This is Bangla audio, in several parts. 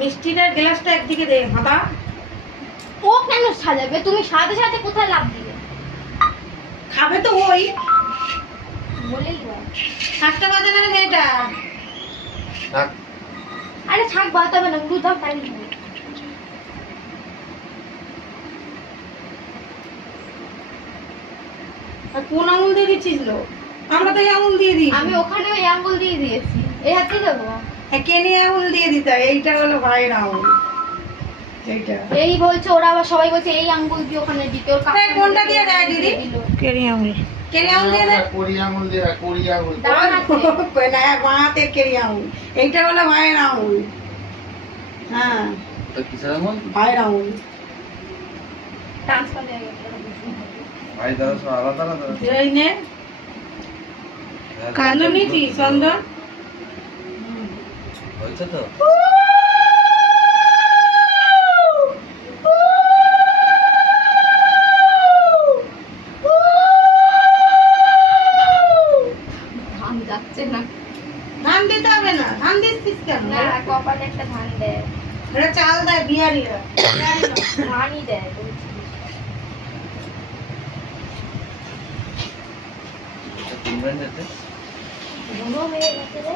মিষ্টিটার গ্লাসটা একদিকে দে হাতা। ও কেন সাজাবে? তুমি সাথে সাথে কোথায় লাভ দিলে? খাবে তো ওই বলেই বল। শাকটা বাজে না রে মেয়েটা। আরে শাক বাতাবে না, দুধ দাও তাই দিবি। আর কোন আঙুল দিয়ে দিচ্ছিস লো? আমরা তো এই আঙুল দিয়ে দিই। আমি ওখানে ওই আঙ্গুল দিয়ে দিয়েছি, এই হাতে দেবো। হ্যাঁ, কেনে আঙুল দিয়ে দিতে হয়। এইটা হলো ভাইয়ের আঙুল। এইটা এই বলছে, ওরা আবার সবাই বলছে এই আঙ্গুল দিয়ে ওখানে দিতে। ওর এই কোনটা দিয়ে দেয় দিদি? কেনে আঙুল। কেনে আঙুল দিয়ে দেয়। কোরি আঙুল দিয়ে, কোরি আঙুল। ডান হাতে। না, বাঁ হাতে কেনে আঙুল। এইটা হলো ভাইয়ের আঙুল। হ্যাঁ, তো কিসের আঙুল? ভাইয়ের আঙুল। ট্রান্সফার হয়ে গেছে। ভাই দাদা সব আলাদা আলাদা। এই নে কান্দন নিচ্ছি চন্দন। হয়েছে তো? ধান যাচ্ছে না। ধান দিতে হবে না। ধান দিচ্ছিস কেন? না, কপালে একটা ধান দেয়। এটা চাল দেয় বিহারিরা। ধানই দেয় বলছি। তিন মিনিট বুড়ো হয়ে গেছে রে।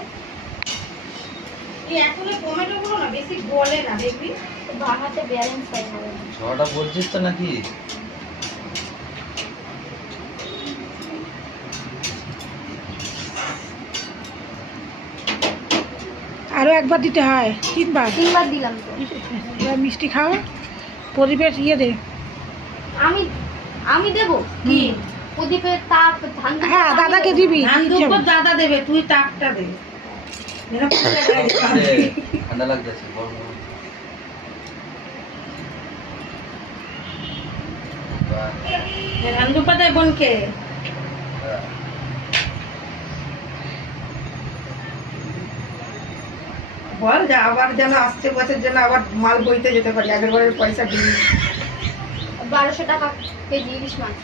এই এখনো টমেটো গুলো না বেশি গলে না, দেখবি? বাঁ হাতে ব্যালেন্স হয় না। ছটা বলছিস তো নাকি? আরো একবার দিতে হয়, তিনবার। তিনবার দিলাম তো। এবার মিষ্টি খাও, প্রদীপের ইয়ে দে। আমি আমি দেবো কি? প্রদীপের তাপ ধান। হ্যাঁ, দাদাকে দিবি। ধান দুপুর দাদা দেবে, তুই তাকটা দে। ঠান্ডা লাগতেছে। ধান দুপা দেয় বোনকে। বল যা আবার যেন আসছে বছর যেন আবার মাল বইতে যেতে পারি, আগের বারের পয়সা দিই। 1200 টাকা কেজি ইলিশ মাছ।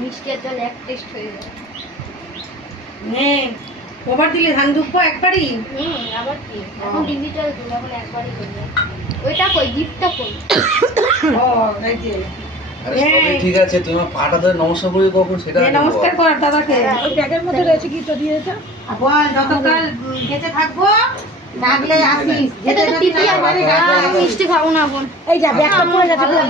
মিষ্টির জল এক টেস্ট হয়ে যায়। নে ওবার দিলে ধান দুপা একবারই। আবার কি? এখন ডিজিটাল যুগ, এখন একবারই করবে। ওইটা কই? গিফটটা কই? ও এই যে আরে সবই ঠিক আছে, তুমি আমার পাটা ধরে নমস্কার করি কখন সেটা নে, নমস্কার কর দাদাকে। ওই ব্যাগের মধ্যে রয়েছে কি তো দিয়ে দাও। বল যতকাল বেঁচে থাকবো লাগলে আসিস। এটা তো পিপি আর মিষ্টি খাবো না বোন। এই যা ব্যাগটা পড়ে গেছে। বল।